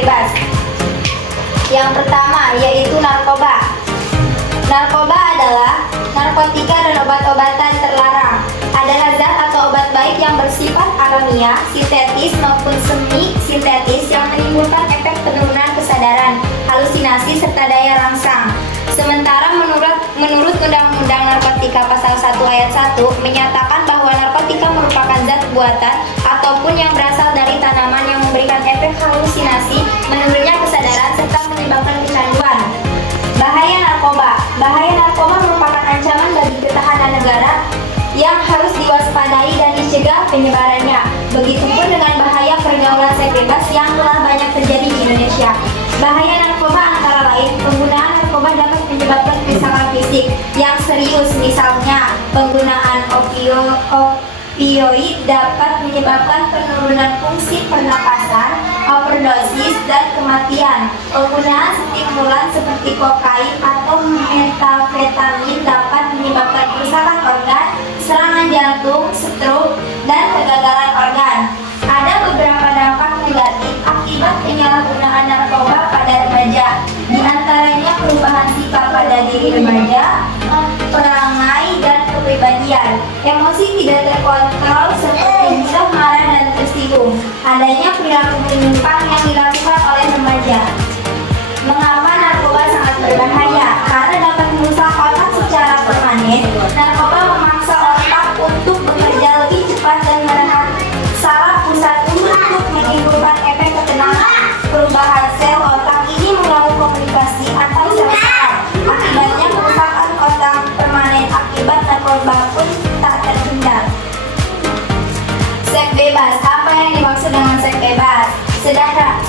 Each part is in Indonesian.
bebas. Yang pertama yaitu narkoba. Narkoba adalah narkotika dan obat-obatan terlarang. Adalah zat atau obat baik yang bersifat alamiah, sintetis maupun semi sintetis yang menimbulkan efek penurunan kesadaran, halusinasi serta daya rangsang. Sementara menurut Undang-Undang Narkotika Pasal 1 Ayat 1 menyatakan bahwa narkotika merupakan zat buatan ataupun yang berasal dari tanaman yang memberikan efek halusinasi, menurunnya kesadaran serta menyebabkan kecanduan. Bahaya narkoba. Bahaya narkoba merupakan ancaman bagi ketahanan negara yang harus diwaspadai dan dicegah penyebarannya. Begitupun dengan bahaya pergaulan seks bebas yang telah banyak terjadi di Indonesia. Bahaya narkoba antara lain penggunaan narkoba dapat menyebabkan kerusakan fisik yang serius, misalnya penggunaan opioid dapat menyebabkan penurunan fungsi pernapasan, overdosis, dan kematian. Penggunaan stimulan seperti kokain atau metafetamin dapat menyebabkan kerusakan organ, serangan jantung, stroke, dan kegagalan organ. Ada beberapa dampak negatif akibat penyalahgunaan narkoba pada remaja, di antaranya perubahan sikap pada diri remaja, perangai dan kepribadian, emosi tidak terkontrol seperti mudah marah dan tersinggung, adanya perilaku menyimpang yang dilakukan oleh remaja. Mengapa narkoba sangat berbahaya? Karena dapat merusak otak secara permanen. Narkoba memaksa otak untuk bekerja lebih cepat dan menahan saraf pusat untuk menimbulkan efek ketenangan. Perubahan sel otak ini mengganggu komunikasi antar sel saraf. Akibatnya kerusakan otak permanen akibat narkoba pun tak terhindar. Seks bebas. Apa yang dimaksud dengan seks bebas?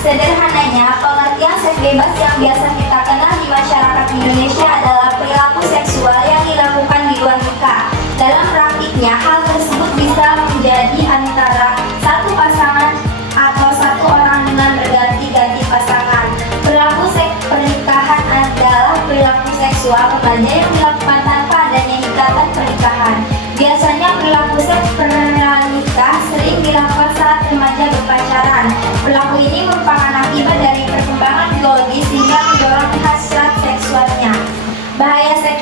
Sederhananya, pengertian seks bebas yang biasa kita kenal di masyarakat Indonesia adalah perilaku seksual yang dilakukan di luar nikah. Dalam praktiknya, hal tersebut bisa menjadi antara satu pasangan atau satu orang dengan berganti-ganti pasangan. Perilaku seks pernikahan adalah perilaku seksual remaja yang dilakukan tanpa adanya ikatan pernikahan. Biasanya perilaku seks pranikah sering dilakukan saat remaja berpacaran. Perilaku ini merupakan akibat dari perkembangan biologis sehingga mendorong hasrat seksualnya. Bahaya seks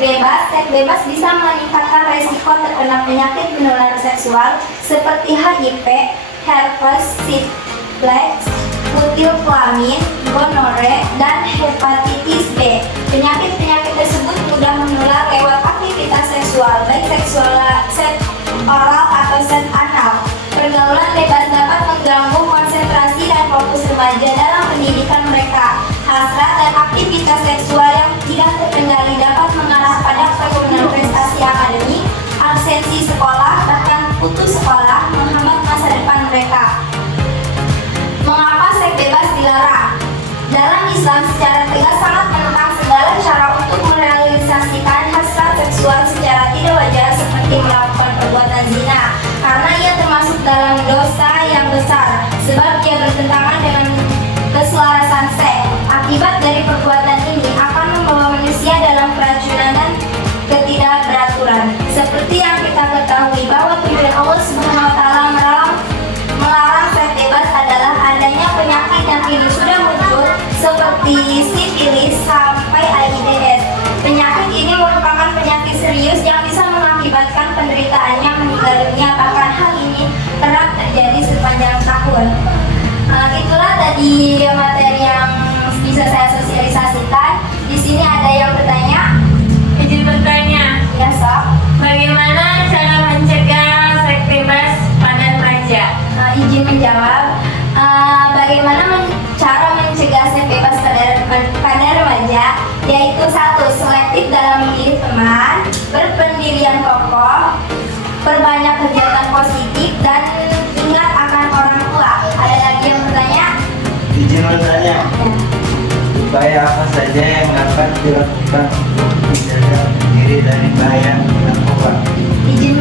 bebas bisa meningkatkan resiko terkena penyakit menular seksual seperti HIV, herpes, simplex, kutil kelamin, gonore, dan hepatitis B. Penyakit-penyakit tersebut mudah menular lewat aktivitas seksual, baik seksual seks oral atau seks anal. Pergaulan bebas dapat mengganggu konsentrasi dan fokus remaja dalam pendidikan mereka. Hasrat dan aktivitas seksual yang tidak terkendali dapat mengarah pada penurunan prestasi akademik, absensi sekolah, bahkan putus sekolah, menghambat masa depan mereka. Mengapa seks bebas dilarang? Dalam Islam secara tegas sangat menentang segala cara untuk merealisasikan hasrat seksual secara tidak wajar seperti melakukan perbuatan zina, karena ia termasuk dalam dosa yang besar sebab ia bertentangan dengan keselarasan seks. Akibat dari perbuatan ini akan membawa manusia dalam keracunan dan ketidakberaturan. Seperti yang kita ketahui bahwa tujuan Allah Subhanahu wa taala melarang seks bebas adalah adanya penyakit yang kini sudah muncul seperti sifilis sampai AIDS. Penyakit ini merupakan penyakit serius yang bisa mengakibatkan penderitaannya meninggal dunia, bahkan hal ini kerap terjadi sepanjang tahun. Itulah tadi materi yang bisa saya sosialisasikan. Di sini ada yang bertanya? Izin bertanya. Ya, Sob. Bagaimana cara mencegah seks bebas pada remaja? Izin menjawab. Bagaimana cara mencegah seks bebas pada remaja? Yaitu 1. Selektif dalam memilih teman, berpendirian kokoh, perbanyak kegiatan positif, dan ingat akan orang tua. Ada lagi yang bertanya? Izin bertanya. Upaya apa saja yang dapat dilakukan untuk menjaga diri dari bahaya narkoba? Izin